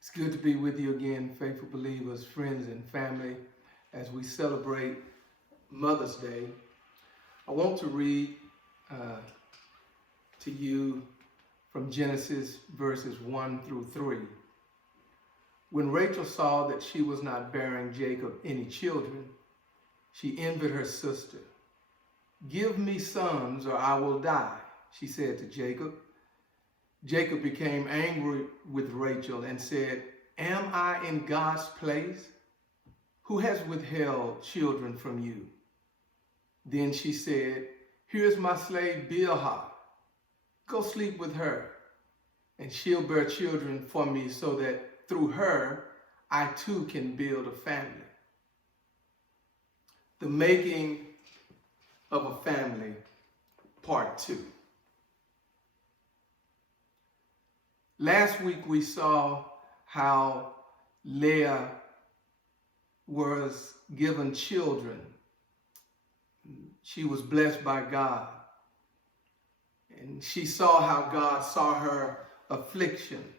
It's good to be with you again, faithful believers, friends, and family, as we celebrate Mother's Day. I want to read to you from Genesis verses 1 through 3. When Rachel saw that she was not bearing Jacob any children, she envied her sister. "Give me sons or I will die," she said to Jacob. Jacob became angry with Rachel and said, "Am I in God's place? Who has withheld children from you?" Then she said, "Here's my slave Bilhah. Go sleep with her, and she'll bear children for me so that through her I too can build a family." The making of a family, part 2. Last week we saw how Leah was given children. She was blessed by God. And she saw how God saw her affliction.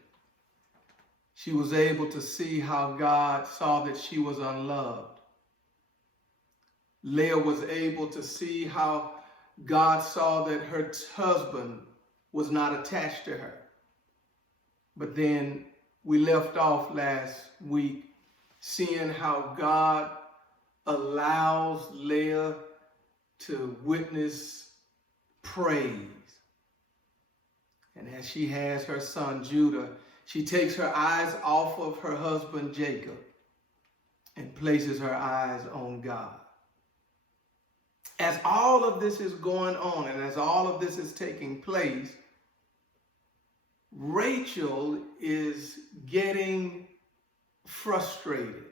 She was able to see how God saw that she was unloved. Leah was able to see how God saw that her husband was not attached to her. But then we left off last week seeing how God allows Leah to witness praise. And as she has her son Judah, she takes her eyes off of her husband Jacob and places her eyes on God. As all of this is going on and as all of this is taking place, Rachel is getting frustrated.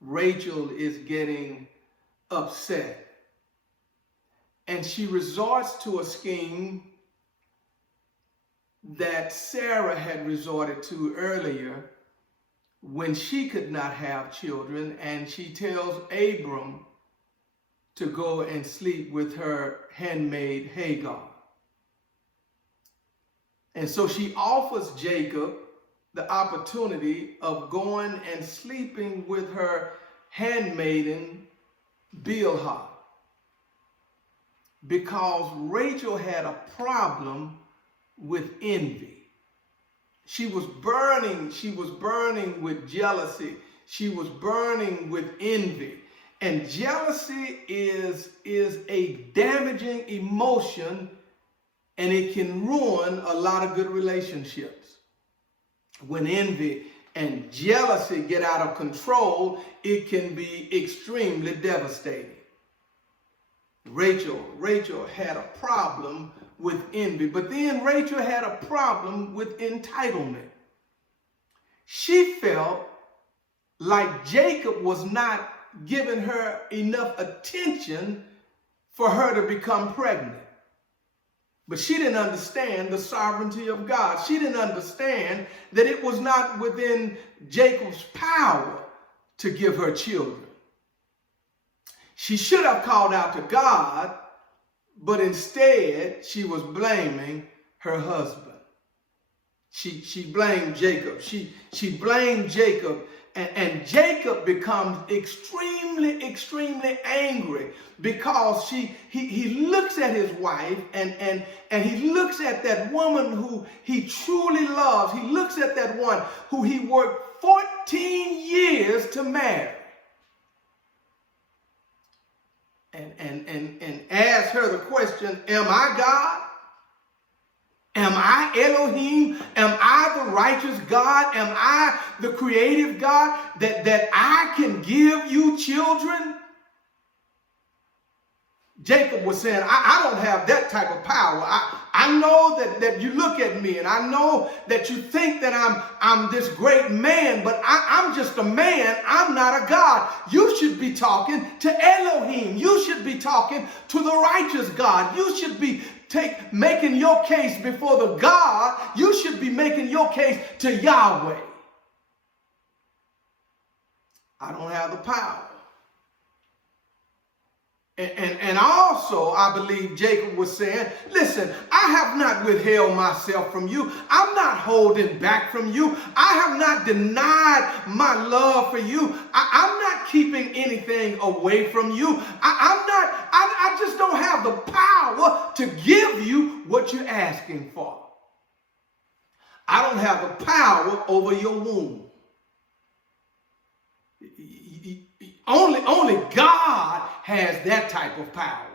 Rachel is getting upset. And she resorts to a scheme that Sarah had resorted to earlier when she could not have children, and she tells Abram to go and sleep with her handmaid Hagar. And so she offers Jacob the opportunity of going and sleeping with her handmaiden Bilhah, because Rachel had a problem with envy. She was burning with jealousy. She was burning with envy. And jealousy is a damaging emotion, and it can ruin a lot of good relationships. When envy and jealousy get out of control, it can be extremely devastating. Rachel had a problem with envy, but then Rachel had a problem with entitlement. She felt like Jacob was not giving her enough attention for her to become pregnant. But she didn't understand the sovereignty of God. She didn't understand that it was not within Jacob's power to give her children. She should have called out to God, but instead she was blaming her husband. She blamed Jacob. She blamed Jacob, and Jacob becomes extremely angry because he looks at his wife and he looks at that woman who he truly loves. He looks at that one who he worked 14 years to marry. And asks her the question, am I God? Am I Elohim? Am I the righteous God? Am I the creative God that I can give you children? Jacob was saying, I don't have that type of power. I know that you look at me and I know that you think that I'm this great man, but I'm just a man. I'm not a God. You should be talking to Elohim. You should be talking to the righteous God. You should be making your case before the God. You should be making your case to Yahweh. I don't have the power. And also, I believe Jacob was saying, listen, I have not withheld myself from you. I'm not holding back from you. I have not denied my love for you. I'm not keeping anything away from you. I just don't have the power to give you what you're asking for. I don't have the power over your womb. Only God has that type of power.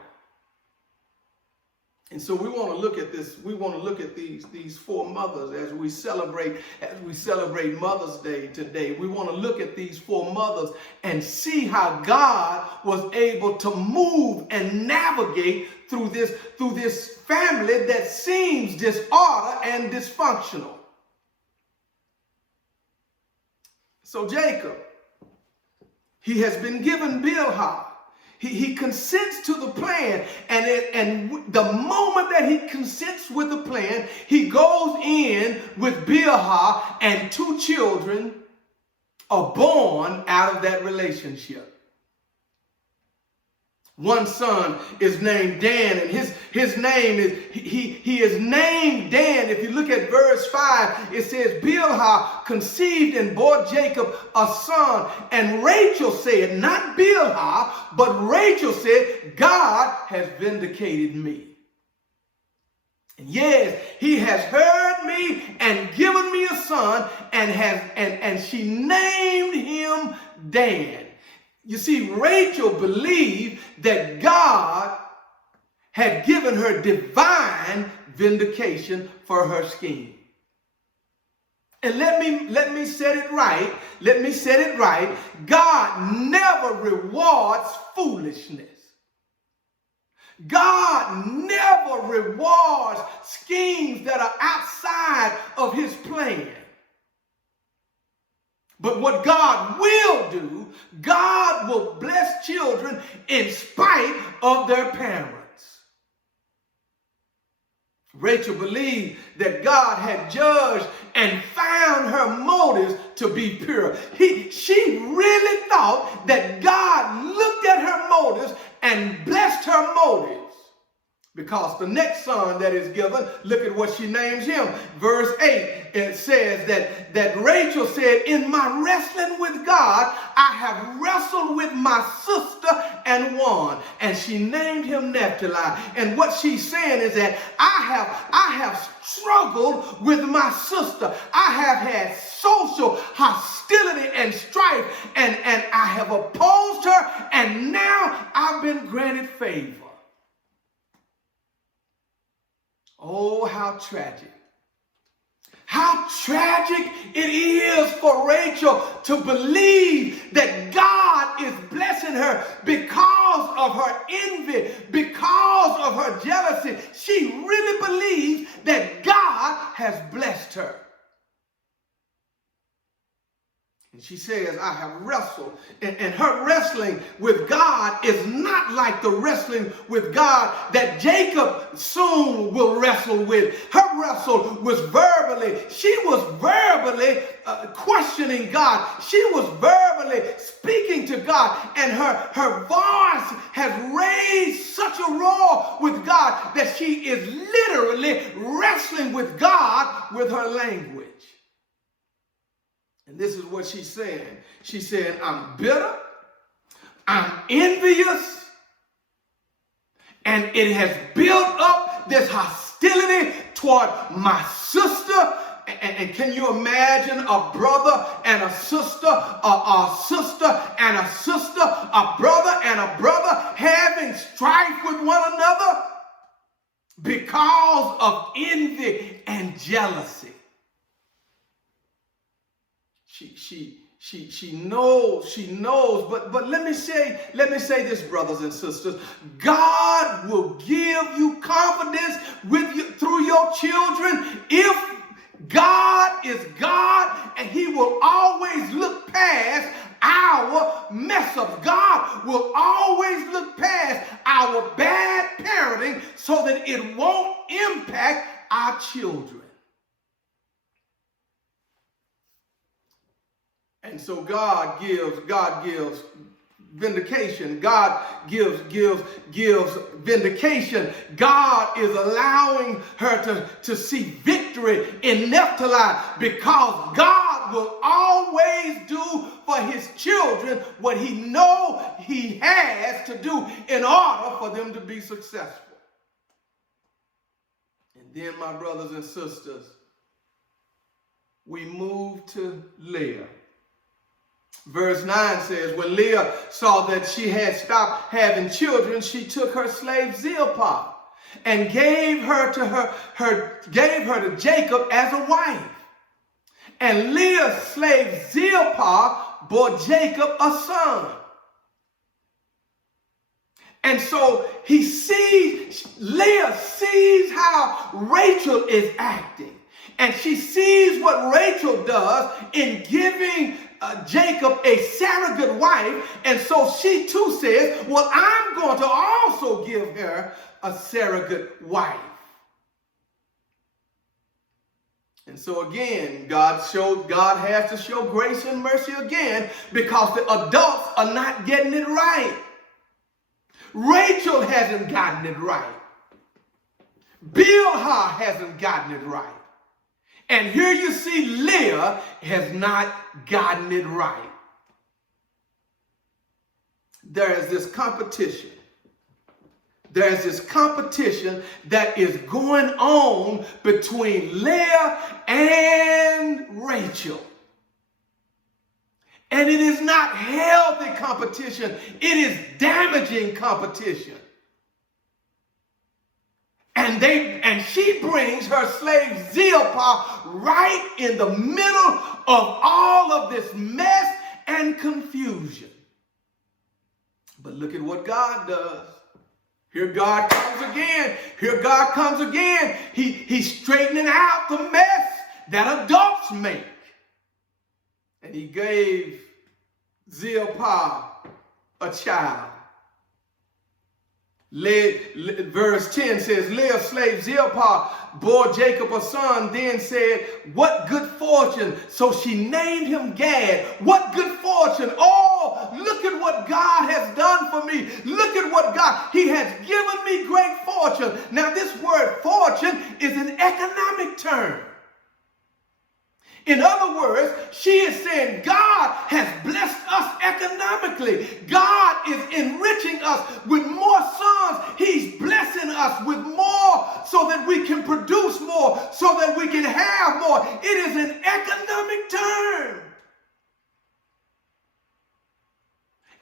And so we want to look at this. We want to look at these four mothers as we celebrate Mother's Day today. We want to look at these four mothers and see how God was able to move and navigate through this family that seems disorder and dysfunctional. So Jacob, he has been given Bilhah. He consents to the plan. And the moment that he consents with the plan, he goes in with Bilhah, and 2 children are born out of that relationship. One son is named Dan, and his name is, he is named Dan. If you look at verse 5, it says, Bilhah conceived and bore Jacob a son. And Rachel said, not Bilhah, but Rachel said, God has vindicated me. And yes, he has heard me and given me a son, and she named him Dan. You see, Rachel believed that God had given her divine vindication for her scheme. And let me set it right. Let me set it right. God never rewards foolishness. God never rewards schemes that are outside of his plan. But what God will do, God will bless children in spite of their parents. Rachel believed that God had judged and found her motives to be pure. She really thought that God looked at her motives and blessed her motives. Because the next son that is given, look at what she names him. Verse 8, it says that Rachel said, in my wrestling with God, I have wrestled with my sister and won. And she named him Naphtali. And what she's saying is that I have struggled with my sister. I have had social hostility and strife, and I have opposed her, and now I've been granted favor. Oh, how tragic. How tragic it is for Rachel to believe that God is blessing her because of her envy, because of her jealousy. She really believes that God has blessed her. And she says, I have wrestled. And her wrestling with God is not like the wrestling with God that Jacob soon will wrestle with. Her wrestle was verbally. She was verbally questioning God. She was verbally speaking to God. And her voice has raised such a roar with God that she is literally wrestling with God with her language. And this is what she's saying. She's saying, I'm bitter, I'm envious, and it has built up this hostility toward my sister. And can you imagine a brother and a sister, a sister and a sister, a brother and a brother having strife with one another because of envy and jealousy? She knows, but let me say this, brothers and sisters. God will give you confidence through your children if God is God, and he will always look past our mess ups. God will always look past our bad parenting so that it won't impact our children. And so God gives vindication. God gives vindication. God is allowing her to see victory in Naphtali, because God will always do for his children what he knows he has to do in order for them to be successful. And then, my brothers and sisters, we move to Leah. Verse 9 says, when Leah saw that she had stopped having children, she took her slave Zilphah and gave her to Jacob as a wife. And Leah's slave Zilphah bore Jacob a son. And so Leah sees how Rachel is acting. And she sees what Rachel does in giving Jacob a surrogate wife. And so she too says, well, I'm going to also give her a surrogate wife. And so again, God has to show grace and mercy again, because the adults are not getting it right. Rachel hasn't gotten it right. Bilhah hasn't gotten it right. And here you see Leah has not gotten it right. There is this competition. There's this competition that is going on between Leah and Rachel. And it is not healthy competition. It is damaging competition. And she brings her slave Zilphah right in the middle of all of this mess and confusion. But look at what God does. Here God comes again. Here God comes again. He's straightening out the mess that adults make. And he gave Zilphah a child. Verse 10 says, Leah's slave Zilphah bore Jacob a son, then said, what good fortune. So she named him Gad. What good fortune. Oh, look at what God has done for me. Look at what God, he has given me great fortune. Now this word fortune is an economic term. In other words, she is saying God has blessed us economically. God is enriching us with more sons. He's blessing us with more so that we can produce more, so that we can have more. It is an economic term.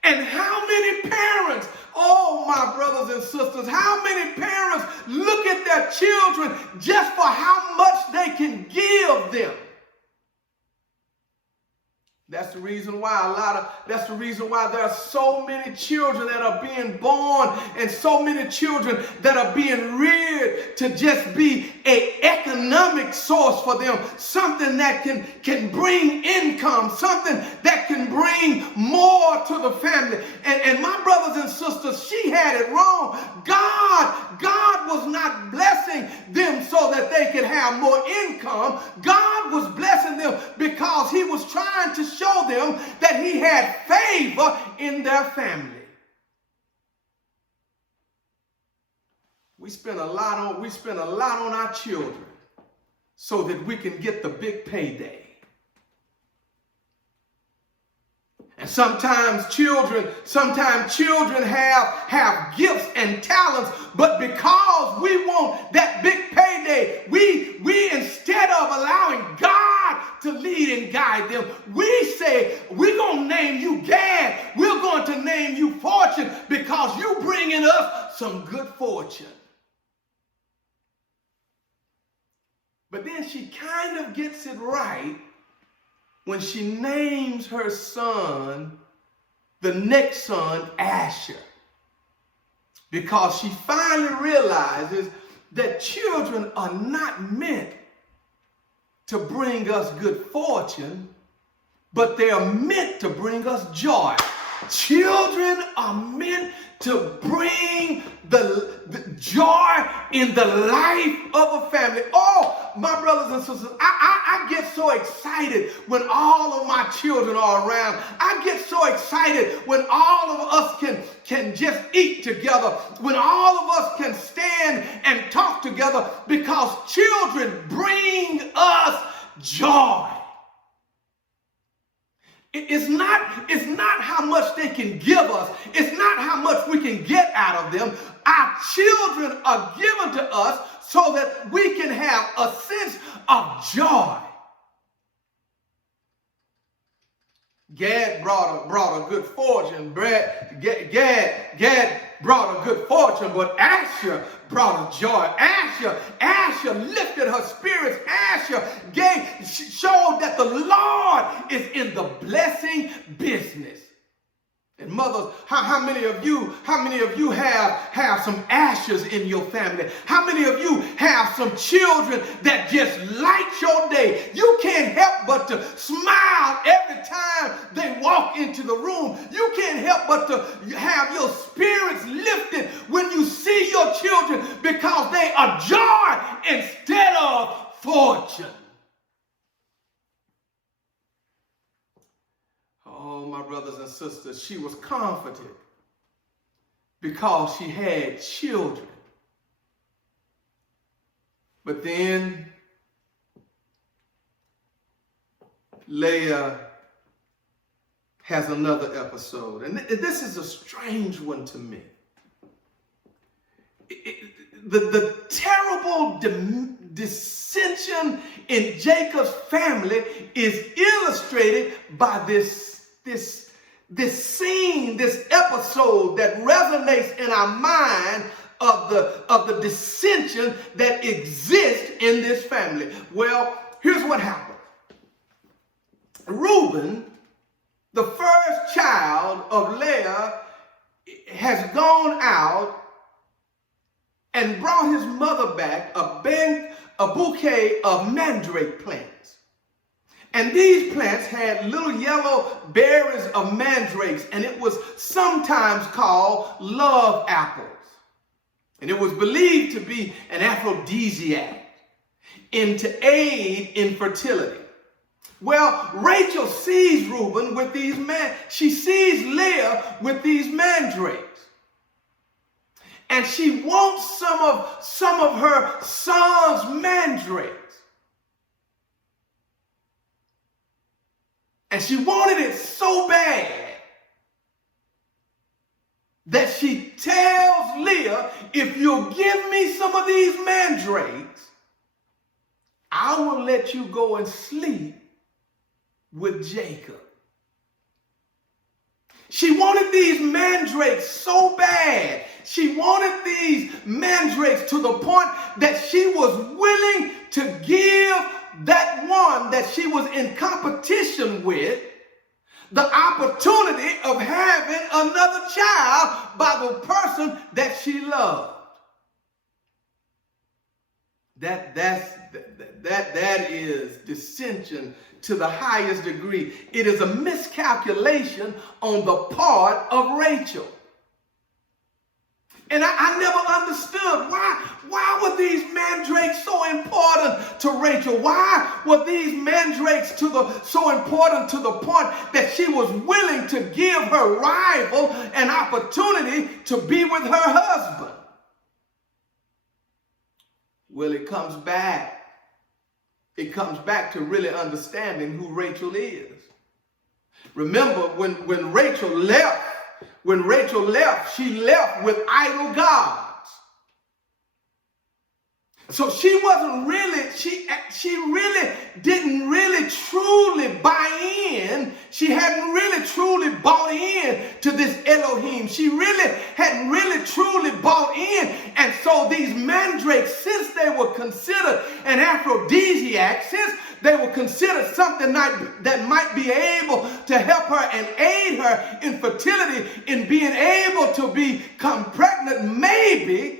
And how many parents, oh my brothers and sisters, how many parents look at their children just for how much they can give them? That's the reason why there are so many children that are being born, and so many children that are being reared to just be an economic source for them, something that can bring income, something that can bring more to the family. And my brothers and sisters, she had it wrong. God was not blessing them so that they could have more income. God was blessing them because he was trying to show them that he had favor in their family. We spend a lot on our children so that we can get the big payday. And sometimes children have gifts and talents, but because we want that big payday, we instead of allowing God to lead and guide them, we say, we're going to name you Gad. We're going to name you Fortune because you bringing us some good fortune. But then she kind of gets it right when she names her son, the next son, Asher. Because she finally realizes that children are not meant to bring us good fortune, but they are meant to bring us joy. Children are meant to bring the joy in the life of a family. Oh, my brothers and sisters, I get so excited when all of my children are around. I get so excited when all of us can just eat together, when all of us can stand and talk together, because children bring us joy. It's not how much they can give us. It's not how much we can get out of them. Our children are given to us so that we can have a sense of joy. Gad brought a good fortune. Gad brought a good fortune, but Asher brought a joy. Asher lifted her spirits. Asher showed that the Lord is in the blessing business. And mothers, how many of you have some Ashers in your family? How many of you have some children that just light your day? You can't help but to smile every time they walk into the room. You can't help but to have your spirits lifted when you see your children, because they are joy instead of fortune. Oh, my brothers and sisters, she was comforted because she had children. But then Leah has another episode, and this is a strange one to me. The terrible dissension in Jacob's family is illustrated by this scene, this episode that resonates in our mind of the dissension that exists in this family. Well, here's what happened. Reuben, the first child of Leah, has gone out and brought his mother back a bouquet of mandrake plants. And these plants had little yellow berries of mandrakes, and it was sometimes called love apples. And it was believed to be an aphrodisiac and to aid in fertility. Well, Rachel sees Reuben with these she sees Leah with these mandrakes. And she wants some of her son's mandrakes. And she wanted it so bad that she tells Leah, if you'll give me some of these mandrakes, I will let you go and sleep with Jacob. She wanted these mandrakes so bad. She wanted these mandrakes to the point that she was willing to give that one that she was in competition with the opportunity of having another child by the person that she loved. That is dissension to the highest degree. It is a miscalculation on the part of Rachel. And I never understood why were these mandrakes so important to Rachel? Why were these mandrakes so important to the point that she was willing to give her rival an opportunity to be with her husband? Well, it comes back to really understanding who Rachel is. Remember, when Rachel left, she left with idol gods. So she wasn't really, she really didn't really truly buy in. She hadn't really truly bought in to this Elohim. She really hadn't really truly bought in. And so these mandrakes, since they were considered an aphrodisiac, since they were considered something that might be able to help her and aid her in fertility, in being able to become pregnant, maybe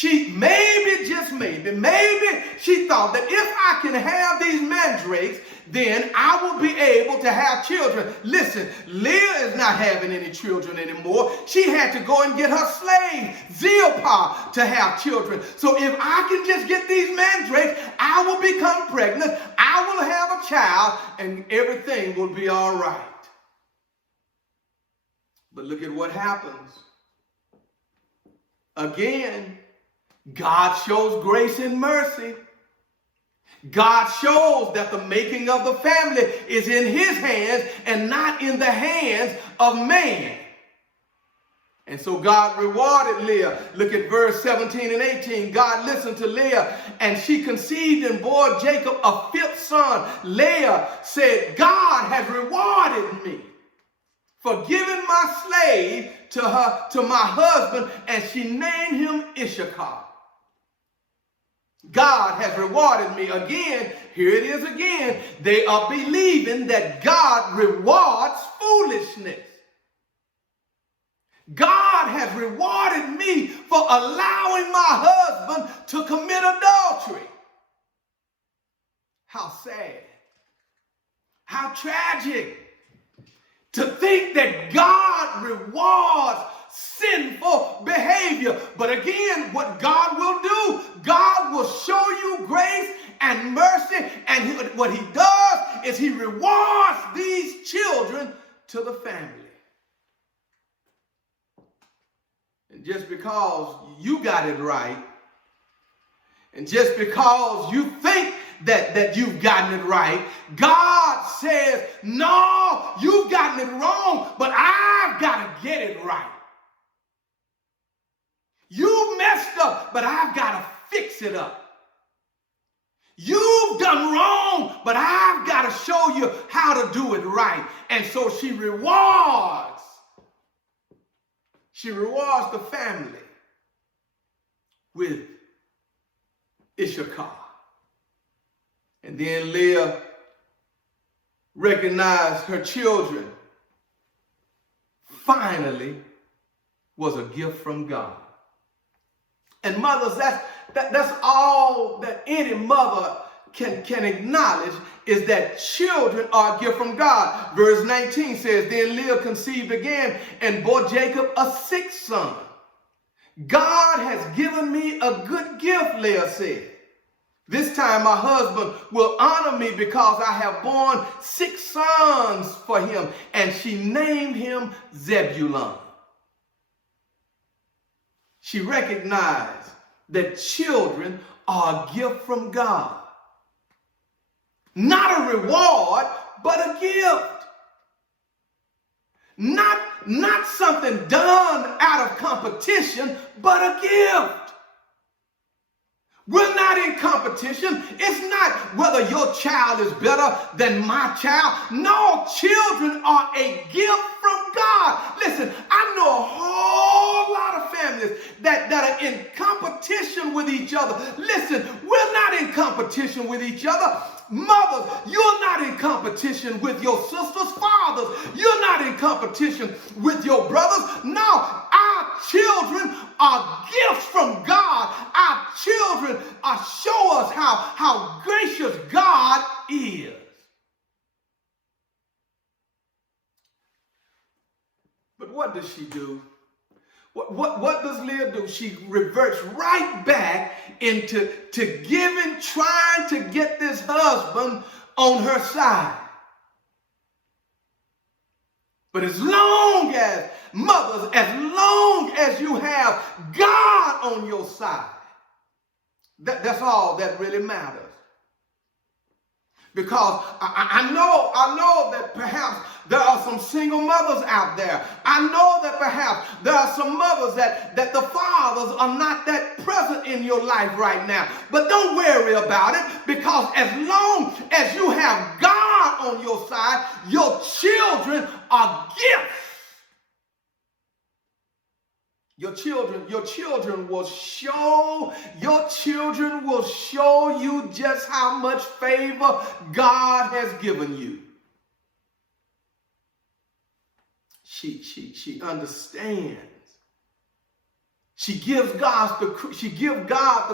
maybe, just maybe she thought that if I can have these mandrakes, then I will be able to have children. Listen, Leah is not having any children anymore. She had to go and get her slave, Zilphah, to have children. So if I can just get these mandrakes, I will become pregnant, I will have a child, and everything will be all right. But look at what happens. Again, God shows grace and mercy. God shows that the making of the family is in his hands and not in the hands of man. And so God rewarded Leah. Look at verse 17 and 18. God listened to Leah, and she conceived and bore Jacob a fifth son. Leah said, God has rewarded me for giving my slave to my husband, and she named him Issachar. God has rewarded me. Again, here it is again. They are believing that God rewards foolishness. God has rewarded me for allowing my husband to commit adultery. How sad. How tragic to think that God rewards sinful behavior. But again, what God will do, God will show you grace and mercy, and what he does is he rewards these children to the family. And just because you got it right, and just because you think that you've gotten it right, God says, no, you've gotten it wrong, but I've got to get it right. You messed up, but I've got to fix it up. You've done wrong, but I've got to show you how to do it right. And so she rewards the family with Issachar. And then Leah recognized her children finally was a gift from God. And mothers, that's all that any mother can acknowledge, is that children are a gift from God. Verse 19 says, then Leah conceived again and bore Jacob a sixth son. God has given me a good gift, Leah said. This time my husband will honor me because I have borne 6 sons for him. And she named him Zebulun. She recognized that children are a gift from God. Not a reward, but a gift. Not something done out of competition, but a gift. We're not in competition. It's not whether your child is better than my child. No, children are a gift from God. Listen, I know a whole lot of families that are in competition with each other. Listen, we're not in competition with each other. Mothers, you're not in competition with your sisters. Fathers, you're not in competition with your brothers. No, our children are gifts from God. Our children show us how gracious God is. But what does she do? What does Leah do? She reverts right back into trying to get this husband on her side. But as long as, mothers, as long as you have God on your side, that's all that really matters. Because I know that perhaps there are some single mothers out there. I know that perhaps there are some mothers that the fathers are not that present in your life right now. But don't worry about it, because as long as you have God on your side, your children are gifts. Your children will show you just how much favor God has given you. She understands. She gives God the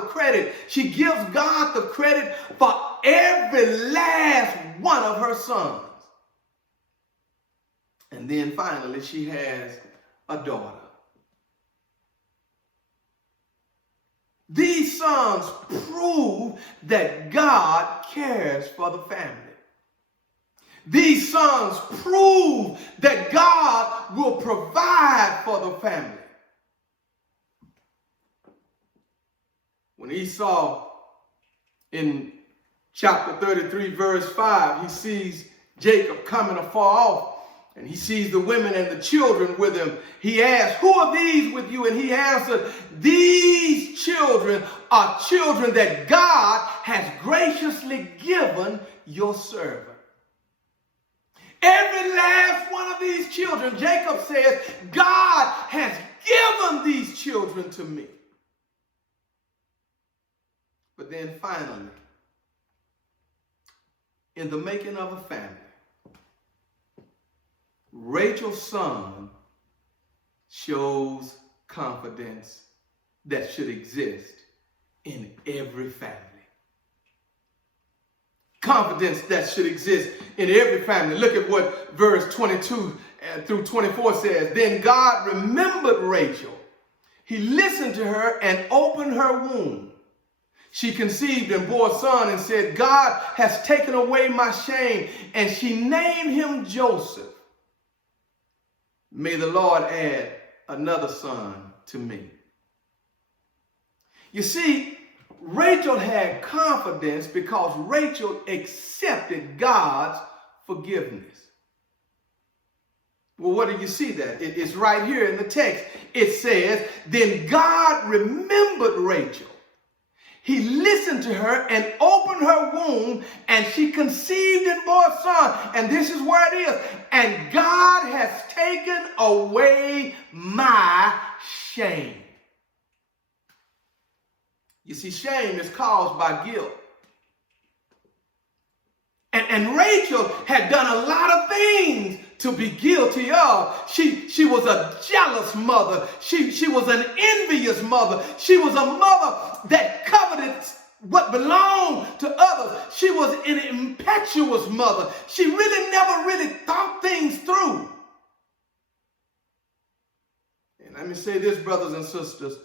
credit. She gives God the credit for every last one of her sons. And then finally, she has a daughter. These sons prove that God cares for the family. These sons prove that God will provide for the family. When Esau, in chapter 33, verse 5, he sees Jacob coming afar off, and he sees the women and the children with him. He asks, "Who are these with you?" And he answered, "These children are children that God has graciously given your servant." Every last one of these children, Jacob says, God has given these children to me. But then finally, in the making of a family, Rachel's son shows confidence that should exist in every family. Confidence that should exist in every family. Look at what verse 22 through 24 says. Then God remembered Rachel. He listened to her and opened her womb. She conceived and bore a son and said, "God has taken away my shame." And she named him Joseph. May the Lord add another son to me. You see, Rachel had confidence because Rachel accepted God's forgiveness. Well, what do you see that? It's right here in the text. It says, then God remembered Rachel. He listened to her and opened her womb, and she conceived and bore a son. And this is where it is. And God has taken away my shame. You see, shame is caused by guilt. And Rachel had done a lot of things to be guilty of. She was a jealous mother. She was an envious mother. She was a mother that coveted what belonged to others. She was an impetuous mother. She really never thought things through. And let me say this, brothers and sisters.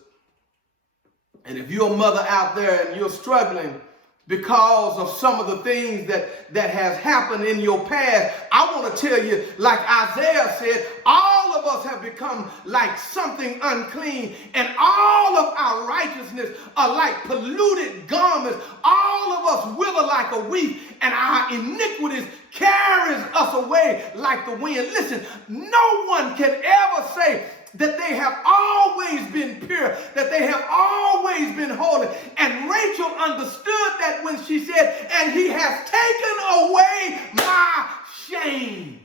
And if you're a mother out there and you're struggling because of some of the things that has happened in your past, I want to tell you, like Isaiah said, all of us have become like something unclean, and all of our righteousness are like polluted garments. All of us wither like a wheat, and our iniquities carries us away like the wind. Listen, no one can ever say that they have always been pure, that they have always been holy. And Rachel understood that when she said, and he has taken away my shame.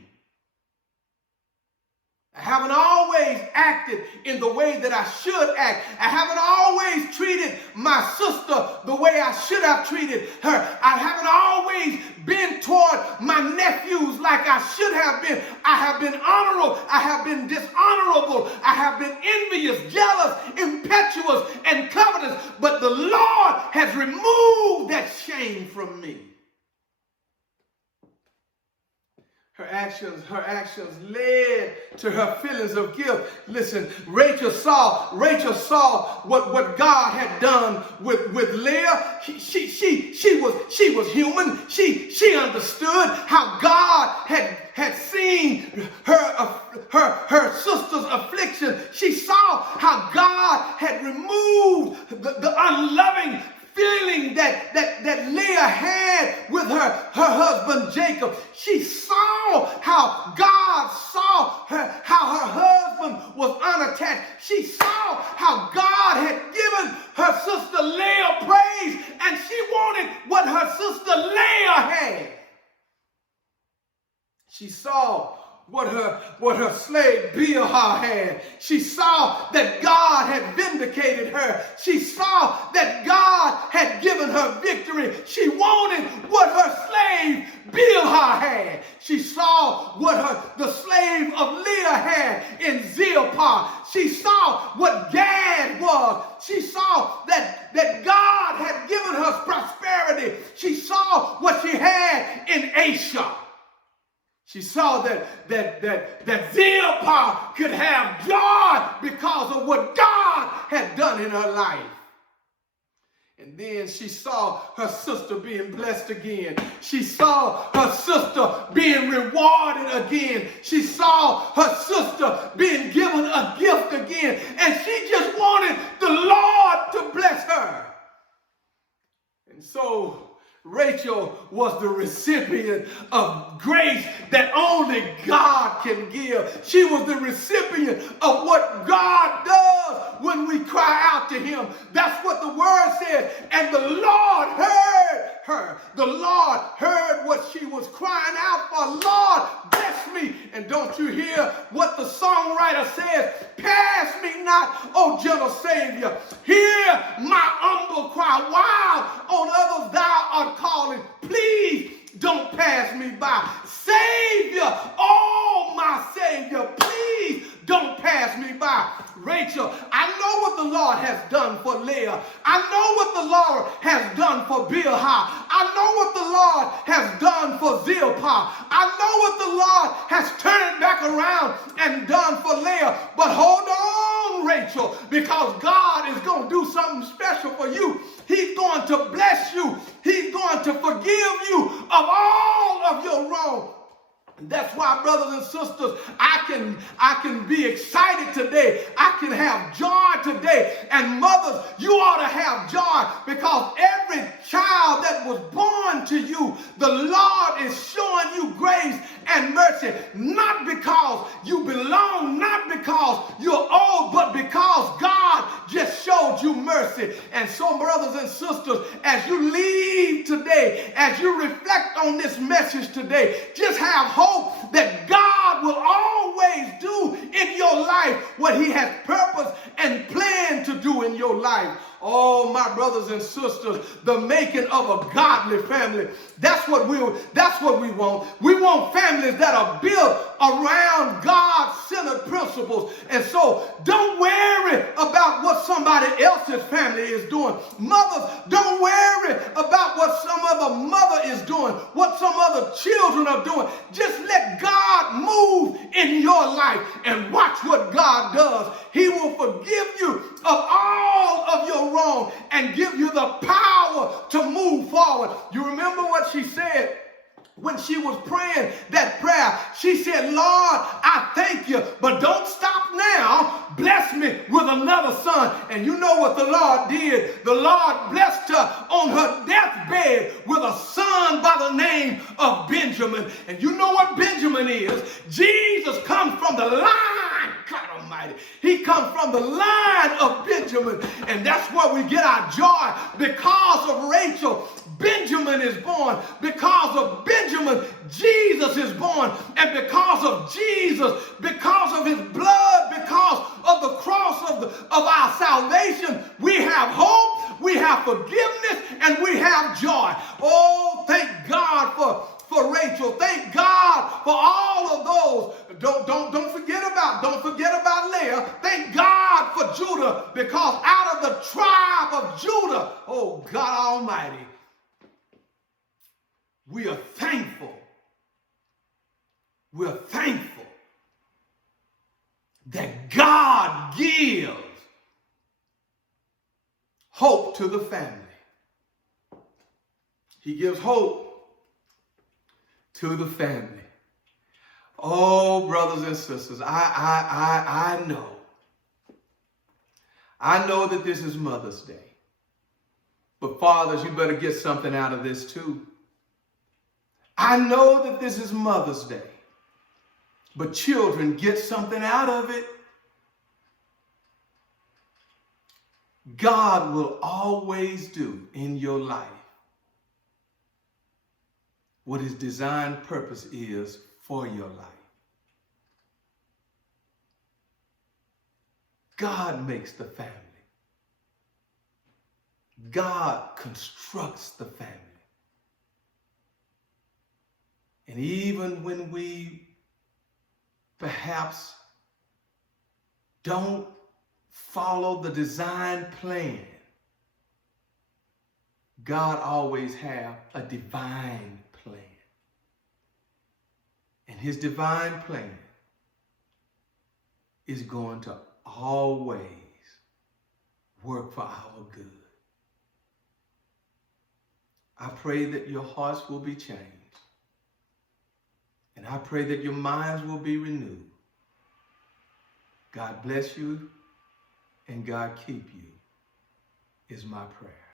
I haven't always acted in the way that I should act. I haven't always treated my sister the way I should have treated her. I haven't always been toward my nephews like I should have been. I have been honorable. I have been dishonorable. I have been envious, jealous, impetuous, and covetous. But the Lord has removed that shame from me. Her actions led to her feelings of guilt. Listen, Rachel saw what God had done with Leah. She was human. She understood how God had seen her sister's affliction. She saw how God had removed the unloving feeling that Leah had with her husband Jacob. She saw how God saw her, how her husband was unattached. She saw how God had given her sister Leah praise, and she wanted what her sister Leah had. She saw what her slave Bilhah had. She saw that God had vindicated her. She saw that God had given her victory. She wanted what her slave Bilhah had. She saw what the slave of Leah had in Zilphah. She saw what Gad was. She saw that God had given her prosperity. She saw what she had in Asher. She saw that Zilphah could have joy because of what God had done in her life. And then she saw her sister being blessed again. She saw her sister being rewarded again. She saw her sister being given a gift again. And she just wanted the Lord to bless her. And so Rachel was the recipient of grace that only God can give. She was the recipient of what God does when we cry out to him. That's what the word said. And the Lord heard her. The Lord heard what she was crying out for. Lord, bless me. And don't you hear what the songwriter says? Pass me not, O gentle Savior. Hear my humble cry. While on others thou art calling, please don't pass me by. Savior, oh my Savior, please don't pass me by. Rachel, I know what the Lord has done for Leah. I know what the Lord has done for Bilhah. I know what the Lord has done for Zilphah. I know what the Lord has turned back around and done for Leah. But hold on, Rachel, because God is going to do something special for you. He's going to bless you. He's going to forgive you of all of your wrong. That's why, brothers and sisters, I can be excited today. I can have joy today. And mothers, you ought to have joy because every child that was born to you, the Lord is showing you grace and mercy. Not because you belong, not because you're old, but because God just showed you mercy. And so, brothers and sisters, as you leave today, as you reflect on this message today, just have hope that God will always do in your life what he has purposed and planned to do in your life. Oh, my brothers and sisters, the making of a godly family. That's what we want. We want families that are built around God-centered principles. And so don't worry about what somebody else's family is doing. Mothers, don't worry about what some other mother is doing, what some other children are doing. Just let God move in your life and watch what God does. He will forgive you of all of your wrong and give you the power to move forward. You remember what she said when she was praying that prayer? She said, Lord, I thank you, but don't stop now. Bless me with another son. And you know what the Lord did? The Lord blessed her on her deathbed with a son by the name of Benjamin. And you know what Benjamin is? Jesus comes from the line. God Almighty. He comes from the line of Benjamin. And that's where we get our joy. Because of Rachel, Benjamin is born. Because of Benjamin, Jesus is born. And because of Jesus, because of his blood, because of the cross of our salvation, we have hope, we have forgiveness, and we have joy. Oh, thank God for Rachel. Thank God for all of those. Don't forget about Leah. Thank God for Judah, because out of the tribe of Judah, oh God Almighty, we are thankful. We're thankful that God gives hope to the family. He gives hope to the family. Oh, brothers and sisters, I know that this is Mother's Day. But fathers, you better get something out of this too. I know that this is Mother's Day. But children, get something out of it. God will always do in your life what his designed purpose is for your life. God makes the family. God constructs the family. And even when we perhaps don't follow the design plan, God always has a divine plan. And his divine plan is going to always work for our good. I pray that your hearts will be changed. And I pray that your minds will be renewed. God bless you and God keep you is my prayer.